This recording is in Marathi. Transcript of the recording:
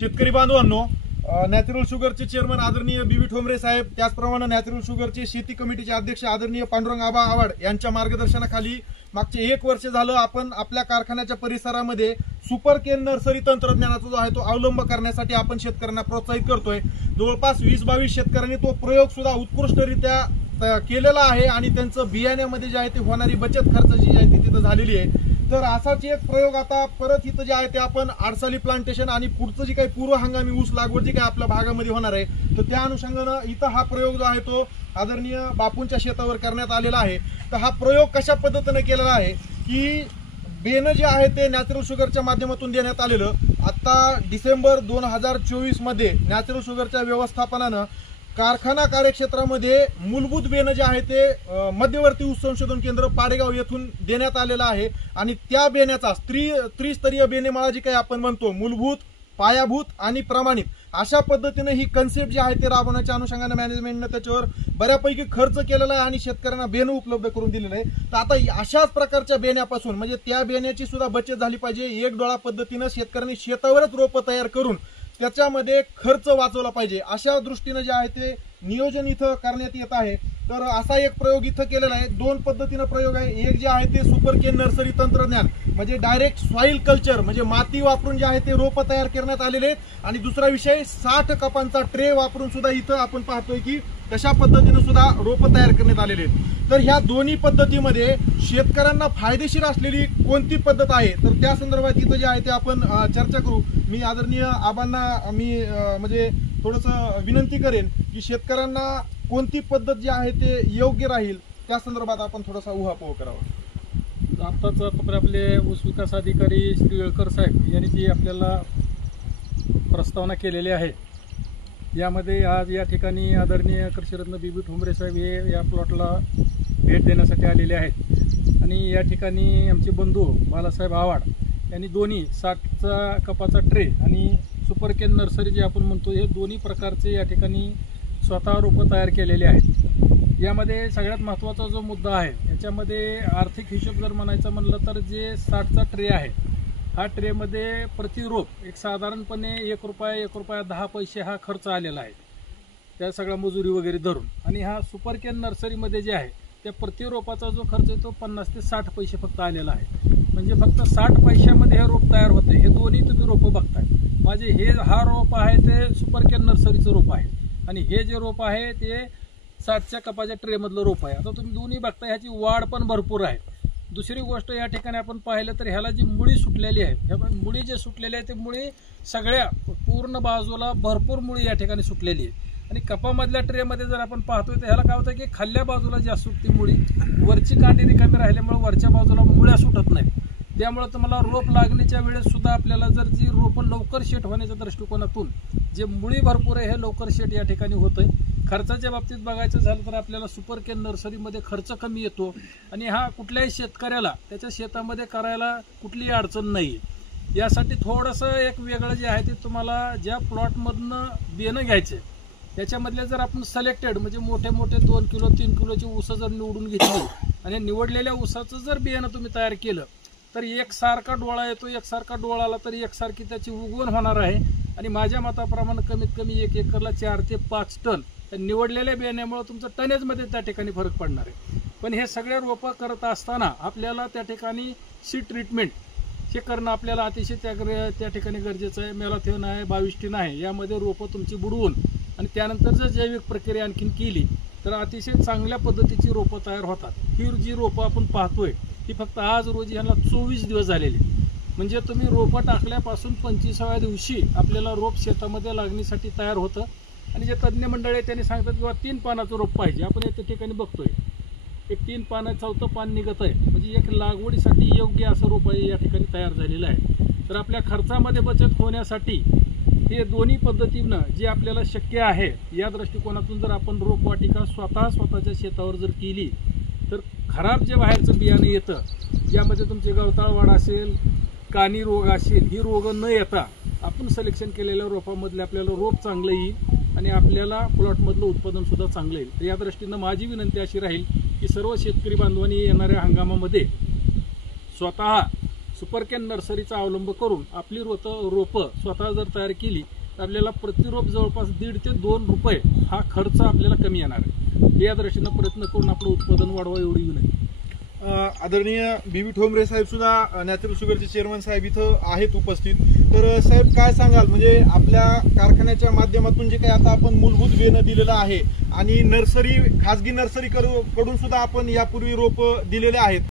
शेतकरी बांधवांनो, नॅचरल शुगरचे चेअरमन आदरणीय बीबी ठोंबरे साहेब, त्याचप्रमाणे नॅचरल शुगरचे शेती कमिटीचे अध्यक्ष आदरणीय पांडुरंग आबा आव्हाड यांच्या मार्गदर्शनाखाली मागचे 1 वर्ष झालं आपण आपल्या कारखान्याच्या परिसरामध्ये सुपर केन नर्सरी तंत्रज्ञानाचा जो आहे तो अवलंब करण्यासाठी आपण शेतकऱ्यांना प्रोत्साहित करतोय। जवळपास 20-22 शेतकऱ्यांनी तो प्रयोग सुद्धा उत्कृष्टरित्या केलेला आहे आणि त्यांचं बियाण्यामध्ये जे आहे ते होणारी बचत खर्च जी आहे ती तिथं झालेली आहे। तर असाच एक प्रयोग आता परत इथं जे आहे ते आपण आडसाली प्लांटेशन आणि पुढचं जी काही पूर्व हंगामी ऊस लागवड जी काही आपल्या भागामध्ये होणार आहे तर त्या अनुषंगानं इथं हा प्रयोग जो आहे तो आदरणीय बापूंच्या शेतावर करण्यात आलेला आहे। तर हा प्रयोग कशा पद्धतीने केलेला आहे की बेन जे आहे ते नॅचरल शुगरच्या माध्यमातून देण्यात आलेलं। आता डिसेंबर 2024 मध्ये नॅचरल शुगरच्या व्यवस्थापनानं कारखाना कार्यक्षेत्रामध्ये मूलभूत बेन जे आहे ते मध्यवर्ती ऊस संशोधन केंद्र पाडेगाव येथून देण्यात आलेला आहे आणि त्या बेण्याचा त्रिस्तरीय बेनेमाळा जी काही आपण म्हणतो मूलभूत, पायाभूत आणि प्रमाणित अशा पद्धतीने ही कन्सेप्ट जी आहे ते राबवण्याच्या अनुषंगाने मॅनेजमेंटने त्याच्यावर बऱ्यापैकी खर्च केलेला आहे आणि शेतकऱ्यांना बेन उपलब्ध करून दिलेलं आहे। तर आता अशाच प्रकारच्या बेण्यापासून म्हणजे त्या बेण्याची सुद्धा बचत झाली पाहिजे। एक डोळा पद्धतीने शेतकऱ्यांनी शेतावरच रोपं तयार करून त्याच्यामध्ये खर्च वाचवला पाहिजे अशा दृष्टीने जे आहे ते नियोजन इथं करण्यात येत आहे। तर असा एक प्रयोग इथं केलेला आहे। 2 पद्धतीने प्रयोग आहे। एक जे आहे ते सुपर केन नर्सरी तंत्रज्ञान म्हणजे डायरेक्ट सॉइल कल्चर म्हणजे माती वापरून जे आहे ते रोप तयार करण्यात आलेले आहेत आणि दुसरा विषय 60 कपांचा ट्रे वापरून सुद्धा इथं आपण पाहतोय की कशा पद्धतीने सुद्धा रोप तयार करण्यात आलेले आहेत। तर ह्या दोन्ही पद्धतीमध्ये शेतकऱ्यांना फायदेशीर असलेली कोणती पद्धत आहे तर त्या संदर्भात इथं जे आहे ते आपण चर्चा करू। मी आदरणीय आबांना म्हणजे थोडंसं विनंती करेन की शेतकऱ्यांना कोणती पद्धत जी आहे ते योग्य राहील त्या संदर्भात आपण थोडासा उहापोह करावा। आताच आपले ऊस विकास अधिकारी श्री येळकर साहेब यांनी जी आपल्याला प्रस्तावना केलेली आहे यामध्ये आज या ठिकाणी आदरणीय कृषीरत्न बीबी ठोंबरे साहेब हे या प्लॉटला भेट देण्यासाठी आलेले आहेत आणि या ठिकाणी आमचे बंधू बालासाहेब आव्हाड यांनी दोन्ही 60चा कपाचा ट्रे आणि सुपर केन नर्सरी जे आपण म्हणतो हे दोन्ही प्रकारचे या ठिकाणी स्वतः रोपं तयार केलेले आहेत। यामध्ये सगळ्यात महत्त्वाचा जो मुद्दा आहे याच्यामध्ये आर्थिक हिशोब जर म्हणायचं म्हणलं तर जे 60चा ट्रे आहे हा ट्रेमध्ये प्रति रोप एक साधारणपणे ₹1.10 हा खर्च आलेला आहे त्या सगळ्या मजुरी वगैरे धरून आणि हा सुपर केन नर्सरीमध्ये जे आहे त्या प्रति रोपाचा जो खर्च आहे तो 50 ते 60 पैसे फक्त आलेला आहे। म्हणजे फक्त 60 पैशामध्ये हे रोप तयार होते। हे दोन्ही तुम्ही रोपं बघताय माझे हा रोप आहे ते सुपर केन नर्सरीचं रोप आहे आणि हे जे रोप आहे ते 60च्या कपाच्या ट्रेमधलं रोप आहे। आता तुम्ही दोन्ही बघताय ह्याची वाढ पण भरपूर आहे। दुसरी गोष्ट या ठिकाणी आपण पाहिलं तर ह्याला जी मुळी सुटलेली आहे ह्या मुळी जे सुटलेली आहे ते मुळी सगळ्या पूर्ण बाजूला भरपूर मुळी या ठिकाणी सुटलेली आहे आणि कपामधल्या ट्रेमध्ये जर आपण पाहतोय तर ह्याला काय होतं की खाल्ल्या बाजूला जास्त सुटती मुळी वरची कांडी रिकामी राहिल्यामुळे वरच्या बाजूला मुळ्या सुटत नाहीत। त्यामुळे तुम्हाला रोप लागण्याच्या वेळेस सुद्धा आपल्याला जर जी रोपं लवकर शेट होण्याच्या दृष्टिकोनातून जे मुळी भरपूर आहे हे लवकर शेट या ठिकाणी होतंय। खर्चाच्या बाबतीत बघायचं झालं तर आपल्याला सुपर केन नर्सरीमध्ये खर्च कमी येतो आणि हा कुठल्याही शेतकऱ्याला त्याच्या शेतामध्ये करायला कुठलीही अडचण नाही। यासाठी थोडंसं एक वेगळं जे आहे ते तुम्हाला ज्या प्लॉटमधनं बियाणं घ्यायचे त्याच्यामधले जर आपण सिलेक्टेड म्हणजे मोठे 2 किलो 3 किलोची ऊसं जर निवडून घेतली आणि निवडलेल्या ऊसाचं जर बियाणं तुम्ही तयार केलं तर एकसारखा डोळा येतो। एकसारखा डोळा आला तर एकसारखी त्याची उगवण होणार आहे आणि माझ्या मताप्रमाणे कमीत कमी 1 एकरला 4 ते 5 टन निवडलेल्या बियाण्यामुळे तुमचं टनेजमध्ये त्या ठिकाणी फरक पडणार आहे। पण हे सगळे रोपं करत असताना आपल्याला त्या ठिकाणी सीड ट्रीटमेंट हे करणं आपल्याला अतिशय त्या ठिकाणी गरजेचं आहे। मेलाथिओन आहे 22 आहे यामध्ये रोपं तुमची बुडवून आणि त्यानंतर जर जैविक प्रक्रिया आणखीन केली तर अतिशय चांगल्या पद्धतीची रोपं तयार होतात। ही जी रोपं आपण पाहतोय ती फक्त आज रोजी ह्यांना 24 दिवस झालेली म्हणजे तुम्ही रोपं टाकल्यापासून 25व्या दिवशी आपल्याला रोप शेतामध्ये लागण्यासाठी तयार होतं आणि जे तज्ज्ञ मंडळी आहेत त्यांनी सांगतात किंवा 3 पानाचं रोप पाहिजे। आपण या ठिकाणी बघतोय एक 3 पानं 4थं पान निघत आहे म्हणजे एक लागवडीसाठी योग्य असं रोप या ठिकाणी तयार झालेलं आहे। तर आपल्या खर्चामध्ये बचत होण्यासाठी हे दोन्ही पद्धतीनं जे आपल्याला शक्य आहे या दृष्टिकोनातून जर आपण रोपवाटिका स्वतःच्या शेतावर जर केली तर खराब जे बाहेरचं बियाणं येतं ज्यामध्ये तुमचे गवताळ वाढ असेल कानी रोग असेल ही रोग न येता आपण सिलेक्शन केलेल्या रोपामधले आपल्याला रोप चांगलं येईल आणि आपल्याला प्लॉटमधलं उत्पादन सुद्धा चांगलं येईल। तर या दृष्टीनं माझी विनंती अशी राहील की सर्व शेतकरी बांधवांनी येणाऱ्या हंगामामध्ये स्वतः सुपरकेन नर्सरीचा अवलंब करून आपली रोपं स्वतः जर तयार केली तर आपल्याला प्रतिरोप जवळपास 1.5 ते 2 रुपये हा खर्च आपल्याला कमी येणार आहे. या दृष्टीनं प्रयत्न करून आपलं उत्पादन वाढवा एवढी विनंती. आदरणीय बीबी ठोंबरे साहेब सुद्धा नॅचरल शुगरचे चेअरमन साहेब इथं आहेत उपस्थित. तर साहेब काय सांगाल, म्हणजे आपल्या कारखान्याच्या माध्यमातून जे काही आता आपण मूलभूत बियाणं दिलेलं आहे आणि नर्सरी खाजगी नर्सरी कडून सुद्धा आपण यापूर्वी रोप दिलेले आहेत,